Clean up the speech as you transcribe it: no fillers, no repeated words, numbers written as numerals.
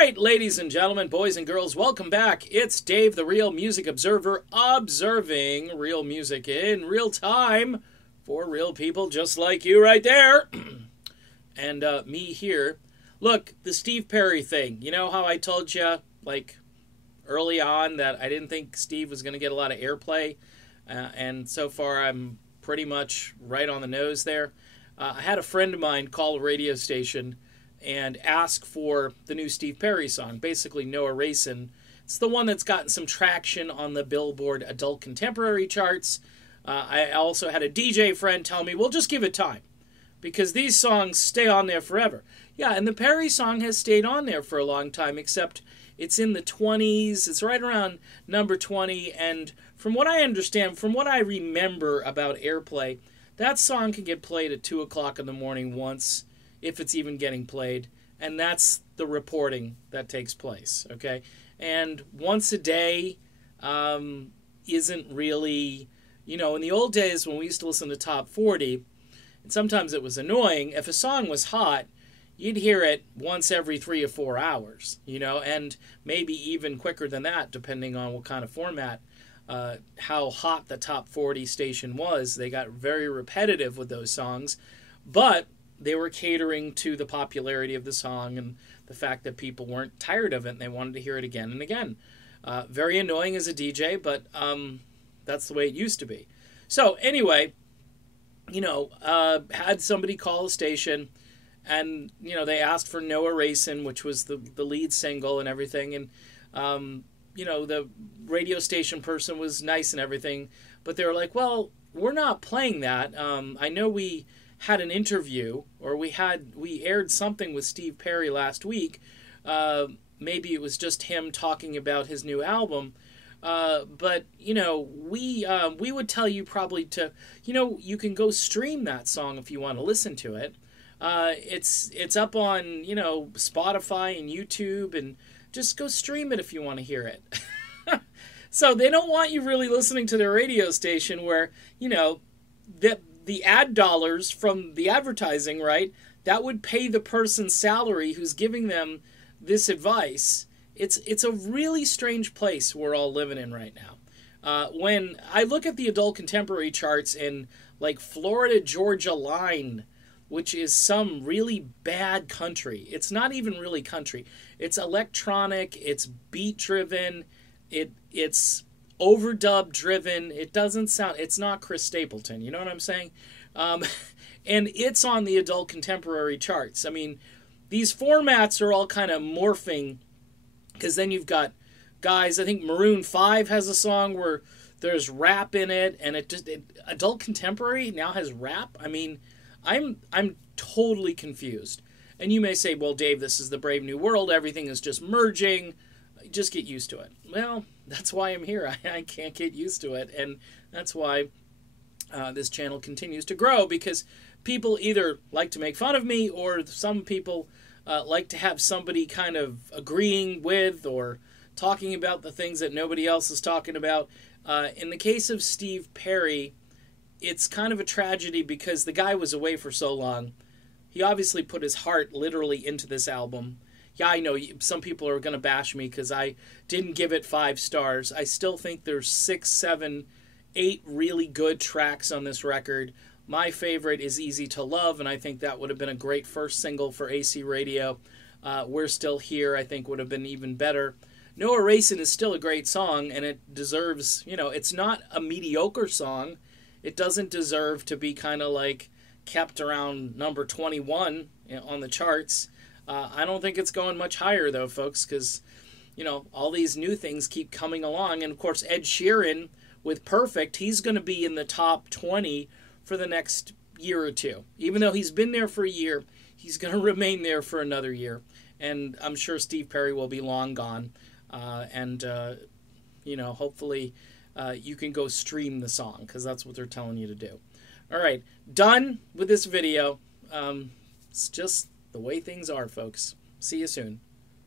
right, ladies and gentlemen, boys and girls, welcome back. It's Dave, the Real Music Observer, observing real music in real time for real people just like you right there. And me here. Look, the Steve Perry thing. You know how I told you, like, early on that I didn't think Steve was going to get a lot of airplay? And so far, I'm pretty much right on the nose there. I had a friend of mine call a radio station and ask for the new Steve Perry song, basically No Erasing. It's the one that's gotten some traction on the Billboard Adult Contemporary charts. I also had a DJ friend tell me, well, just give it time, because these songs stay on there forever. Yeah, and the Perry song has stayed on there for a long time, except it's in the 20s. It's right around number 20, and from what I understand, from what I remember about Airplay, that song can get played at 2 o'clock in the morning once, if it's even getting played, and that's the reporting that takes place, okay? And once a day isn't really, you know, in the old days when we used to listen to Top 40, and sometimes it was annoying, if a song was hot, you'd hear it once every 3 or 4 hours, you know, and maybe even quicker than that, depending on what kind of format, how hot the Top 40 station was. They got very repetitive with those songs, but they were catering to the popularity of the song and the fact that people weren't tired of it and they wanted to hear it again and again. Very annoying as a DJ, but that's the way it used to be. So anyway, you know, had somebody call a station and, you know, they asked for No Erasing, which was the lead single and everything. And, you know, the radio station person was nice and everything, but they were like, well, we're not playing that. I know we had an interview, or we aired something with Steve Perry last week. Maybe it was just him talking about his new album. But, you know, we would tell you probably to, you know, you can go stream that song if you want to listen to it. It's up on, you know, Spotify and YouTube, and just go stream it if you want to hear it. So they don't want you really listening to their radio station where, you know, the ad dollars from the advertising, right, that would pay the person's salary who's giving them this advice. It's a really strange place we're all living in right now. When I look at the adult contemporary charts in, like, Florida Georgia Line, which is some really bad country. It's not even really country. It's electronic, it's beat-driven, it's overdub driven. It doesn't sound, it's not Chris Stapleton, you know what I'm saying? And it's on the adult contemporary charts. I mean, these formats are all kind of morphing, because then you've got guys, I think Maroon 5 has a song where there's rap in it, and adult contemporary now has rap. I mean, I'm totally confused. And you may say, well, Dave, this is the brave new world, everything is just merging, just get used to it. Well, that's why I'm here. I can't get used to it, and that's why this channel continues to grow, because people either like to make fun of me, or some people like to have somebody kind of agreeing with or talking about the things that nobody else is talking about. In the case of Steve Perry, it's kind of a tragedy because the guy was away for so long. He obviously put his heart literally into this album. Yeah, I know some people are going to bash me because I didn't give it 5 stars. I still think there's 6, 7, 8 really good tracks on this record. My favorite is Easy to Love, and I think that would have been a great first single for AC Radio. We're Still Here, I think, would have been even better. No Erasing is still a great song, and it deserves, you know, it's not a mediocre song. It doesn't deserve to be kind of like kept around number 21 on the charts. I don't think it's going much higher, though, folks, because, you know, all these new things keep coming along. And, of course, Ed Sheeran with Perfect, he's going to be in the top 20 for the next year or two. Even though he's been there for a year, he's going to remain there for another year. And I'm sure Steve Perry will be long gone. You know, hopefully you can go stream the song, because that's what they're telling you to do. All right, done with this video. It's just the way things are, folks. See you soon.